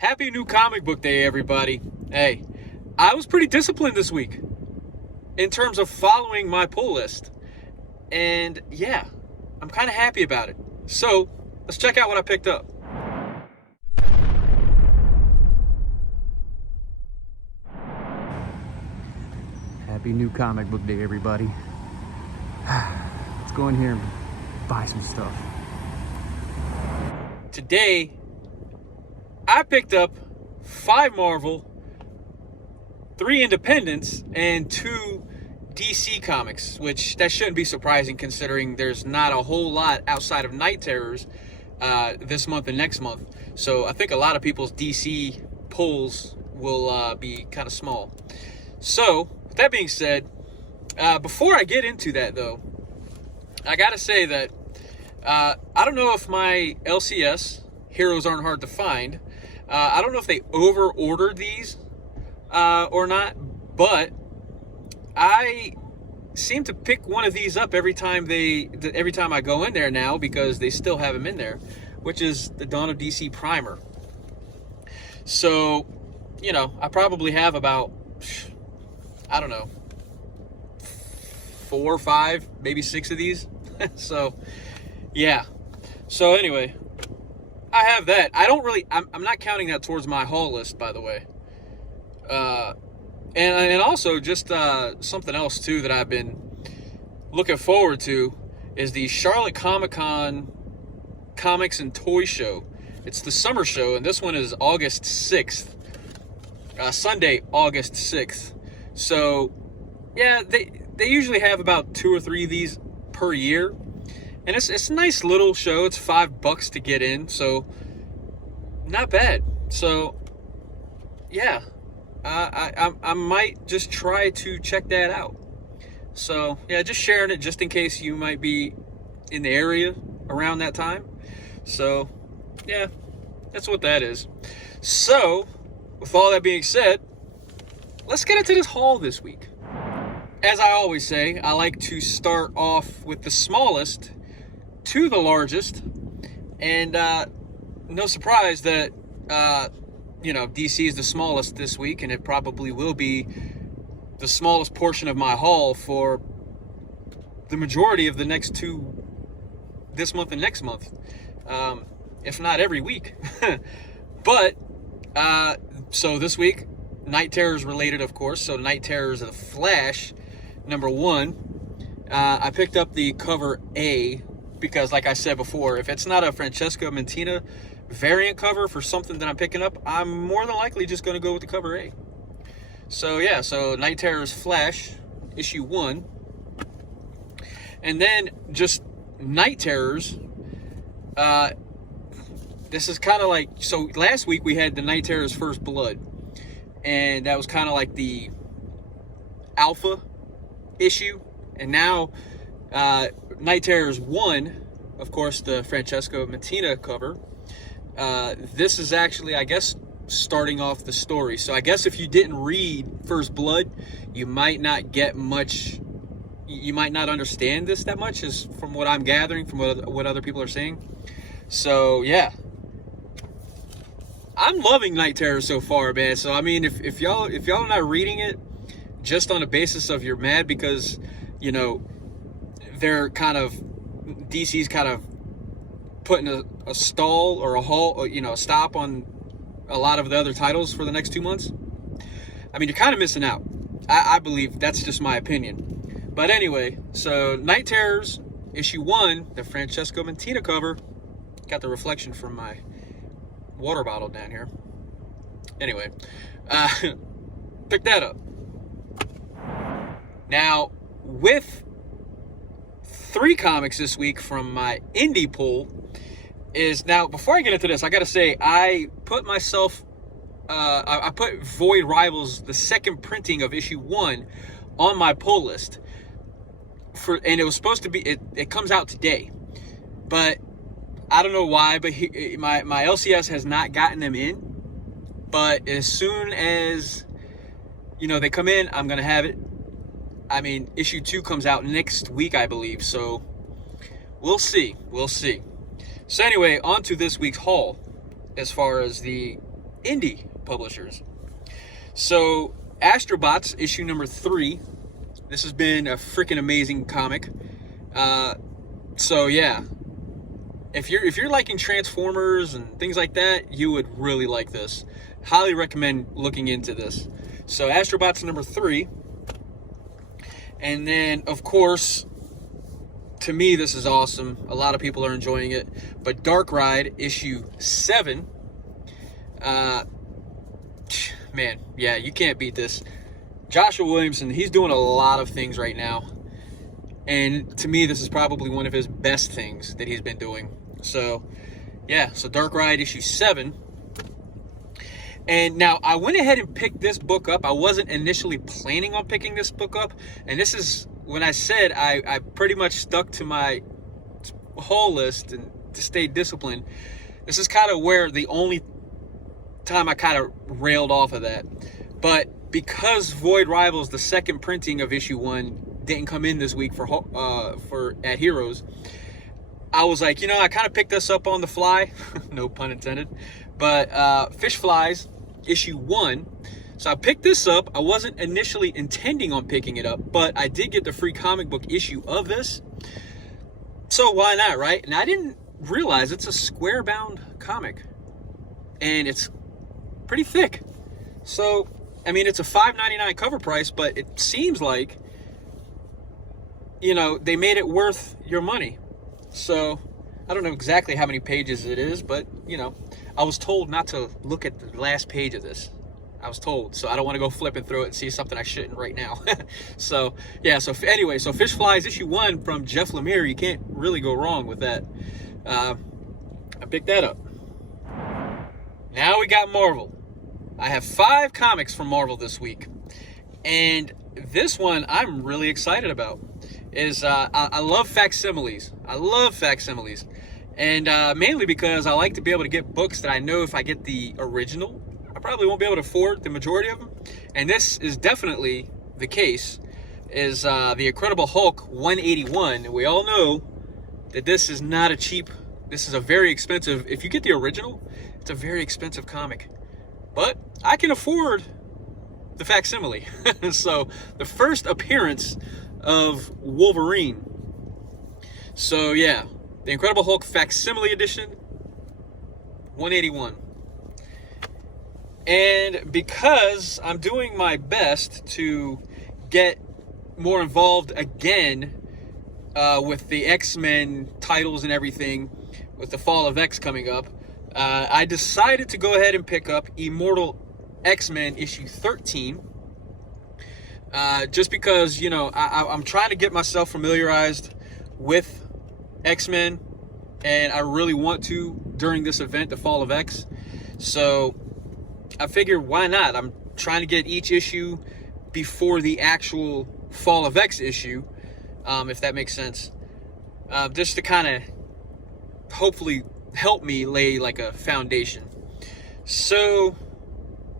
Happy new comic book day, everybody. Hey, I was pretty disciplined this week in terms of following my pull list. And yeah, I'm kind of happy about it. So, let's check out what I picked up. Happy new comic book day, everybody. Let's go in here and buy some stuff. Today, I picked up 5 Marvel, 3 Independents, and 2 DC comics, which that shouldn't be surprising considering there's not a whole lot outside of Night Terrors this month and next month. So I think a lot of people's DC pulls will be kind of small. So, with that being said, before I get into that though, I gotta say that I don't know if my LCS, Heroes Aren't Hard to Find, I don't know if they over-ordered these or not, but I seem to pick one of these up every time I go in there now because they still have them in there, which is the Dawn of DC Primer. So, you know, I probably have about, I don't know, 4 or 5, maybe 6 of these. So, yeah. So anyway, I have that. I'm not counting that towards my haul list, by the way. And also just something else too that I've been looking forward to is the Charlotte Comic Con Comics and Toy Show. It's the summer show, and this one is August 6th. Sunday, August 6th. So, yeah, they usually have about 2 or 3 of these per year. And it's a nice little show. It's $5 to get in, so not bad. So, yeah, I might just try to check that out. So, yeah, just sharing it just in case you might be in the area around that time. So, yeah, that's what that is. So, with all that being said, let's get into this haul this week. As I always say, I like to start off with the smallest to the largest, and no surprise that DC is the smallest this week, and it probably will be the smallest portion of my haul for the majority of the next 2, this month and next month, if not every week. But so this week, Night Terrors related, of course. So Night Terrors of the Flash, #1. I picked up the cover A because, like I said before, if it's not a Francesco Mentina variant cover for something that I'm picking up, I'm more than likely just going to go with the cover A. So yeah, so Night Terrors Flash, #1. And then just Night Terrors. This is kind of like, so last week we had the Night Terrors First Blood, and that was kind of like the alpha issue. And now Night Terrors 1, of course, the Francesco Mentina cover. This is actually, I guess, starting off the story. So I guess if you didn't read First Blood, you might not get much, you might not understand this that much, is from what I'm gathering, from what other people are saying. So yeah, I'm loving Night Terror so far, man. So I mean, if y'all are not reading it just on the basis of you're mad because, you know, they're kind of, DC's kind of putting a stall or a halt, or, you know, a stop on a lot of the other titles for the next 2 months, I mean, you're kind of missing out. I believe that's just my opinion. But anyway, so Night Terrors #1, the Francesco Mentina cover. Got the reflection from my water bottle down here. Anyway, pick that up. Now, with 3 comics this week from my indie pool is, now before I get into this, I gotta say I put myself, I put Void Rivals, the second printing of #1, on my pull list and it was supposed to be, it comes out today, but I don't know why, but my LCS has not gotten them in. But as soon as, you know, they come in, I'm gonna have it. I mean, #2 comes out next week, I believe. So we'll see. So anyway, on to this week's haul. As far as the indie publishers. So Astrobots issue number 3. This has been a freaking amazing comic. So yeah, if you're liking Transformers and things like that, you would really like this. Highly recommend looking into this. So Astrobots number 3. And then, of course, to me, this is awesome. A lot of people are enjoying it. But Dark Ride issue 7. Man, yeah, you can't beat this. Joshua Williamson, he's doing a lot of things right now. And to me, this is probably one of his best things that he's been doing. So, yeah, so Dark Ride issue 7. And now I went ahead and picked this book up. I wasn't initially planning on picking this book up. And this is when I said I pretty much stuck to my haul list and to stay disciplined. This is kind of where the only time I kind of railed off of that. But because Void Rivals, the second printing of issue 1, didn't come in this week for at Heroes, I was like, I kind of picked this up on the fly. No pun intended. But Fish Flies issue 1. So I picked this up. I wasn't initially intending on picking it up, but I did get the free comic book issue of this. So why not, right? And I didn't realize it's a square bound comic. And it's pretty thick. So, I mean, it's a $5.99 cover price, but it seems like, they made it worth your money. So, I don't know exactly how many pages it is, but, I was told not to look at the last page of this. I was told, so I don't want to go flipping through it and see something I shouldn't right now. So, yeah, so anyway, so Fish Flies issue 1 from Jeff Lemire, you can't really go wrong with that. I picked that up. Now we got Marvel. I have 5 comics from Marvel this week. And this one I'm really excited about. I love facsimiles. I love facsimiles. And mainly because I like to be able to get books that I know if I get the original, I probably won't be able to afford the majority of them. And this is definitely the case, is the Incredible Hulk 181. We all know that this is not a cheap, this is a very expensive, if you get the original, it's a very expensive comic. But I can afford the facsimile. So the first appearance of Wolverine. So yeah, the Incredible Hulk facsimile edition, 181. And because I'm doing my best to get more involved again with the X-Men titles and everything, with the Fall of X coming up, I decided to go ahead and pick up Immortal X-Men issue 13. Just because, I'm trying to get myself familiarized with X-Men, and I really want to during this event, the Fall of X. So I figured, why not? I'm trying to get each issue before the actual Fall of X issue, if that makes sense. Just to kind of hopefully help me lay like a foundation. So,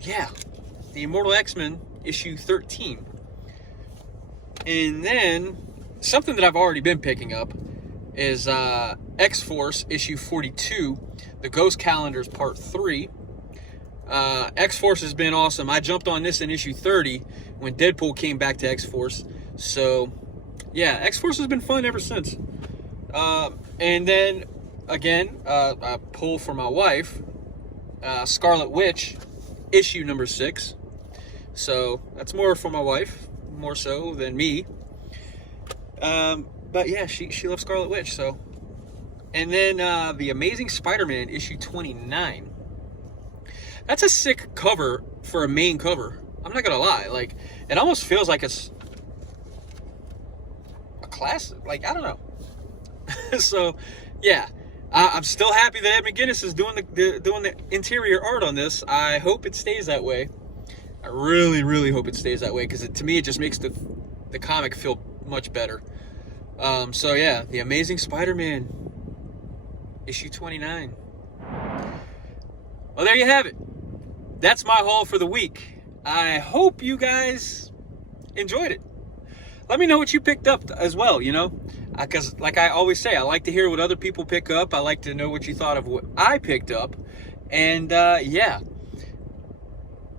yeah, the Immortal X-Men issue 13. And then something that I've already been picking up is X-Force issue 42, the Ghost Calendars part 3. X-Force has been awesome. I jumped on this in issue 30 when Deadpool came back to X-Force. So, yeah, X-Force has been fun ever since. And then, again, I pull for my wife, Scarlet Witch, issue number 6. So, that's more for my wife, more so than me. But, yeah, she loves Scarlet Witch, so. And then, The Amazing Spider-Man, issue 29. That's a sick cover for a main cover. I'm not gonna lie. Like, it almost feels like it's a classic. Like, I don't know. So, yeah, I'm still happy that Ed McGuinness is doing the interior art on this. I hope it stays that way. I really, really hope it stays that way, because to me, it just makes the comic feel much better. So yeah, The Amazing Spider-Man, issue 29. Well, there you have it. That's my haul for the week. I hope you guys enjoyed it. Let me know what you picked up as well, because like I always say, I like to hear what other people pick up. I like to know what you thought of what I picked up. And yeah,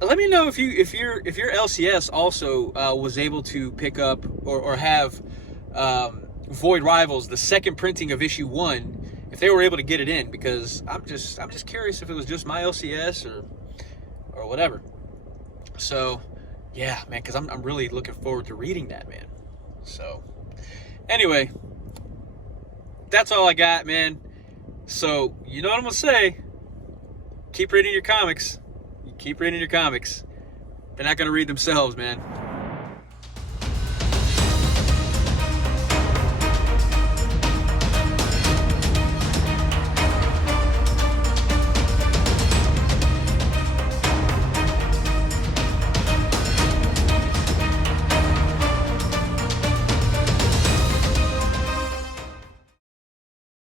let me know if your LCS also was able to pick up or have Void Rivals, the second printing of issue 1, if they were able to get it in, because I'm just curious if it was just my LCS or whatever. So yeah, man, because I'm really looking forward to reading that, man. So anyway, that's all I got, man. So you know what I'm gonna say. Keep reading your comics. Keep reading your comics. They're not gonna read themselves, man.